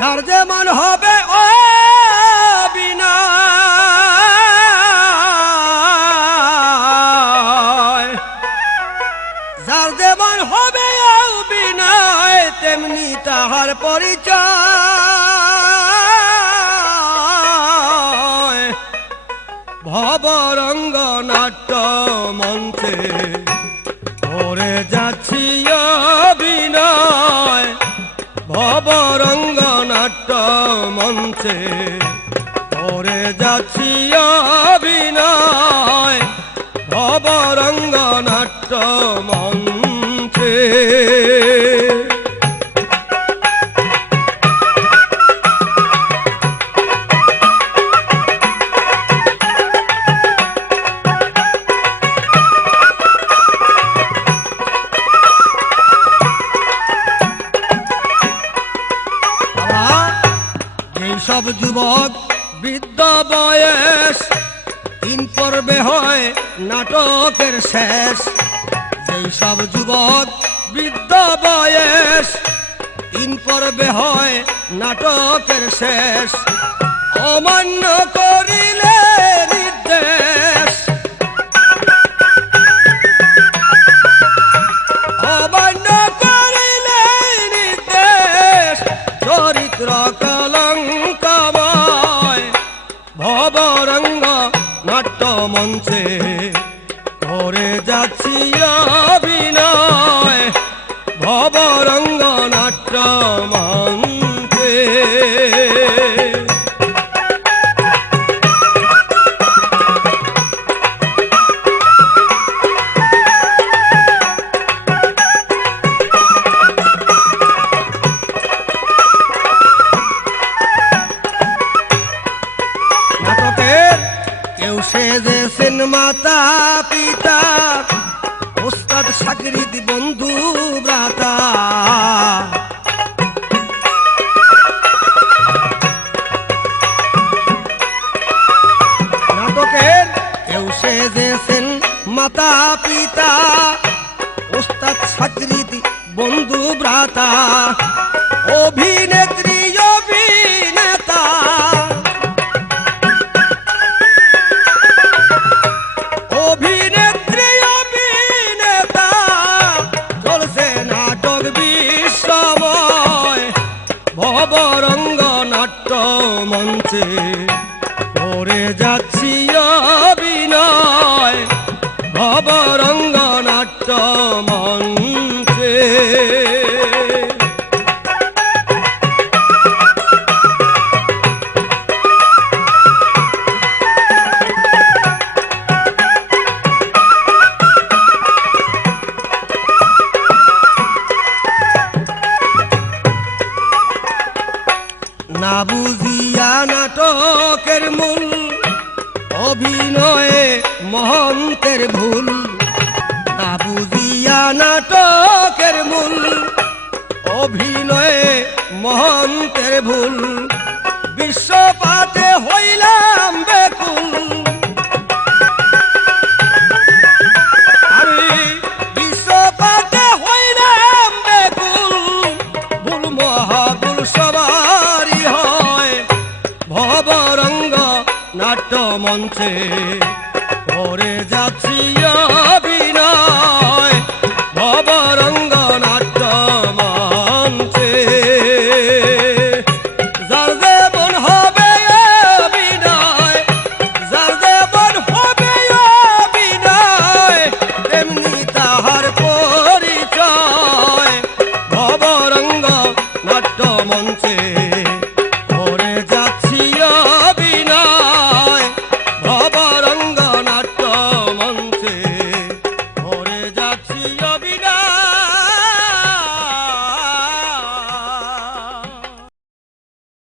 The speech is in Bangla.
যার যেমন হবে, ও বিনয়। যার যেমন হবে বিনয়, তেমনি তাহার পরিচয়। ভবরঙ্গ নাট্য মঞ্চে করে যাচ্ছি ভবরঙ্গ নাট্য মঞ্চে। পরে যাচ্ছি অভিনয় ভবরঙ্গ নাট্য মঞ্চে। সব যুবক বিদ্যা বয়স। তিন পর্বে হয় নাটকের শেষ। যেই সব যুবক বিদ্যা বয়স তিন পর্বে হয় নাটকের শেষ। অমান্য করিলে মঞ্চে সেজেছেন মাতা পিতা, ওস্তাদ সাকরিত বন্ধু ব্রাতা নাটকের কেউ সেজেছেন মাতা পিতা বন্ধু ভ্রাতা। অভিনেত্রী মঞ্চে। করে যাচ্ছি অভিনয় ভবরঙ্গ নাট্য না বুঝিয়া নাটকের মূল, অভিনয়ে মহন্তের ভুল। না বুঝিয়া নাটকের মূল, অভিনয়ে মহন্তের ভুল। বিশ্বপাতে নাট্য মঞ্চে পরে যাচ্ছি